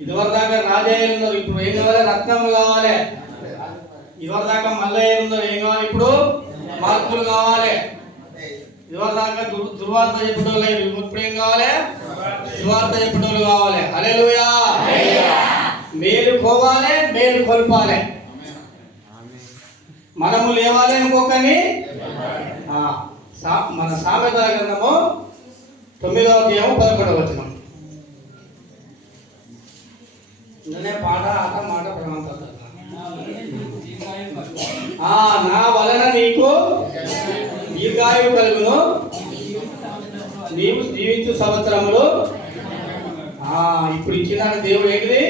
ఇదివరకు దాకా రాజయ్యలు ఉన్నారు, ఇప్పుడు ఏం కావాలి? రత్నములు కావాలి. ఇదివరకు దాకా మల్లయ్యలు ఉన్నారు, ఏం కావాలి? ఇప్పుడు మార్పులు కావాలి. ఇదివరకు దాకా దుర్వార్త చెప్పేటోళ్ళు లేరు, ఇప్పుడు ఏం కావాలి? సువార్త చెప్పేటోళ్ళు కావాలి. హల్లెలూయా. మేలు కోవాలి, మేలు కొల్పాలి. మనము లేవాలి అనుకోకని మన సామెత గ్రంథము 9వ అధ్యాయము 11వ వచనం. పాట ఆట మాట ప్రమాణం. నా వలన నీకు దీర్ఘాయువు కలుగును, నీవు జీవించు సంవత్సరములు. ఇప్పుడు ఇచ్చిన దేవుడు ఏంటిది?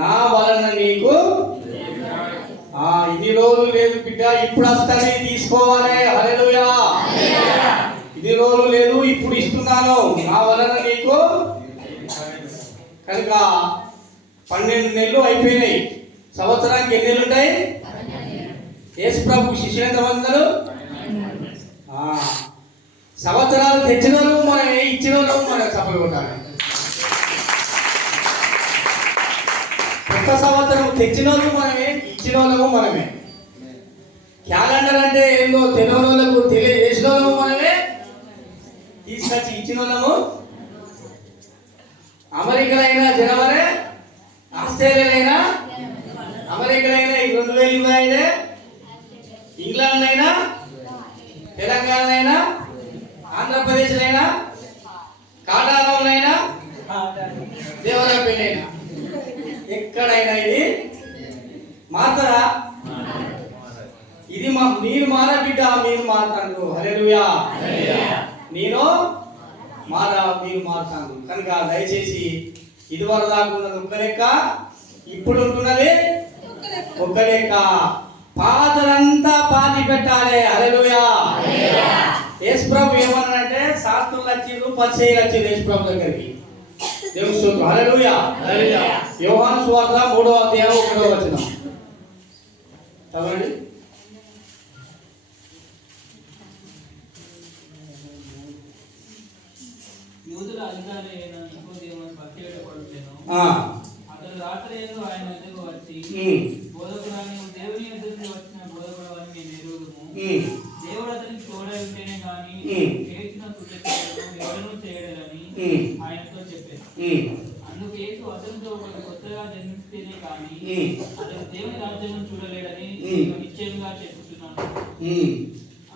నా వలన నీకు ఇన్ని రోజులు లేదు బిడ్డ, ఇప్పుడు వస్తానే తీసుకోవాలి. హల్లెలూయా. ఇన్ని రోజులు లేదు, ఇప్పుడు ఇస్తున్నాను. నా వలన నీకు కనుక 12 నెలలు అయిపోయినాయి. సంవత్సరానికి ఎన్ని నెలలు ఉంటాయి? యేసు ప్రభు శిష్యులు ఎంతమంది ఉన్నారు? సంవత్సరాలు తెచ్చిన వాళ్ళు మనమే, ఇచ్చిన వాళ్ళు మనకు సఫలు కొట్టాలి. కొత్త సంవత్సరం తెచ్చిన వాళ్ళు మనమే, ఇచ్చిన వాళ్ళము మనమే. క్యాలెండర్ అంటే ఏందో తెలియని వాళ్ళకు తెలియజేసిన వాళ్ళము మనమే, తీసుకొచ్చి ఇచ్చిన వాళ్ళము. అమెరికాలో అయినా జనవరి, ఆస్ట్రేలియాలో అయినా అమెరికాలో అయినా 2025, ఇంగ్లాండ్ అయినా, తెలంగాణ అయినా, ఆంధ్రప్రదేశ్ అయినా, కాటారంలో అయినా, దేవరాపల్లి అయినా, ఎక్కడైనా ఇది మాత్రరా? ఇది నేను మారా బిడ్డ, మీరు మారుతాను. హల్లెలూయా. నేను మారా, మీరు మారుతాను. కనుక దయచేసి ఇదివరకు దాకా ఉన్నది ఒక్క లెక్క, ఇప్పుడు ఉంటున్నది ఒక్క లెక్క. పాతలంతా పాతి పెట్టాలి. హల్లెలూయా. యేసు ప్రభు ఏమన్నాడంటే, శాస్త్రులు వచ్చిండ్రు, పరిసయ్యులు వచ్చిండ్రు యేసు ప్రభు దగ్గరికి. దేవుని స్తోత్రం. హల్లెలూయా. యోహాను సువార్త 3వ అధ్యాయం 1వ వచనం చదవండి. యూదుల అధికారి అయిన నికోదేమును పట్టుబడుటను అతడు రాత్రి యందు ఆయన వద్దకు వచ్చి, బోధకుడా, నీవు దేవుని యొద్ద నుండి వచ్చిన బోధకుడవని మేము ఎరుగుదుము. దేవుడు అతనికి తోడై ఉంటేనే గాని చేసిన కృత్యములను ఎవరునూ చేయడని ఆయనతో చెప్పారు. అందుకు యేసు అతనితో కొత్తగా జన్మిస్తేనే కానీ అతను దేవుని రాజ్యం చూడలేడని నిశ్చయంగా చెప్పుచున్నాను.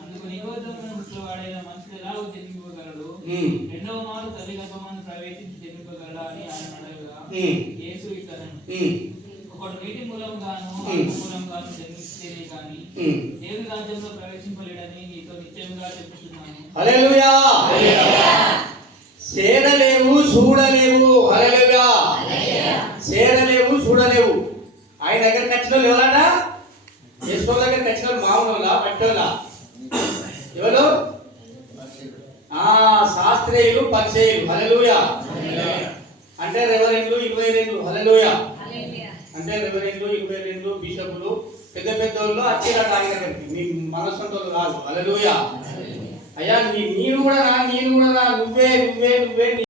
అందుకు నికోదేమును ముసలివాడైన మనిషి ఎలా జన్మింపగలడు? రెండవ మారు తల్లి గర్భమందు ప్రవేశించి జన్మింపగలడా అని ఆయన అడగగా యేసు ఇట్లనెను, ఒకడు నీటి మూలంగాను మూలంగాను జన్మిస్తేనే కానీ దేవుని రాజ్యంలో ప్రవేశింపలేడని నీతో నిశ్చయంగా చెప్పుచున్నాను. హల్లెలూయా. చేరలేవు, చూడలేవు. హల్లెలూయా. చేరలేవు, చూడలేవు. ఆయన దగ్గరికి వచ్చిన వాళ్ళు ఎవరన్నా? యేసు దగ్గరికి వచ్చిన వాళ్ళు మామూలు పట్టోళ్ళ? ఎవరు? శాస్త్రీయులు, పరిసయ్యులు. హల్లెలూయా. అంటే రెవరెండ్లు 22. హల్లెలూయా. అంటే రెవరెండ్లు 22 బిషపులు, పెద్ద పెద్ద వాళ్ళు వచ్చిరట ఆయన దగ్గరికి. మీ మనసంతోళ్ళు కాదు. హల్లెలూయా. అయ్యా నేను కూడా రా, నువ్వే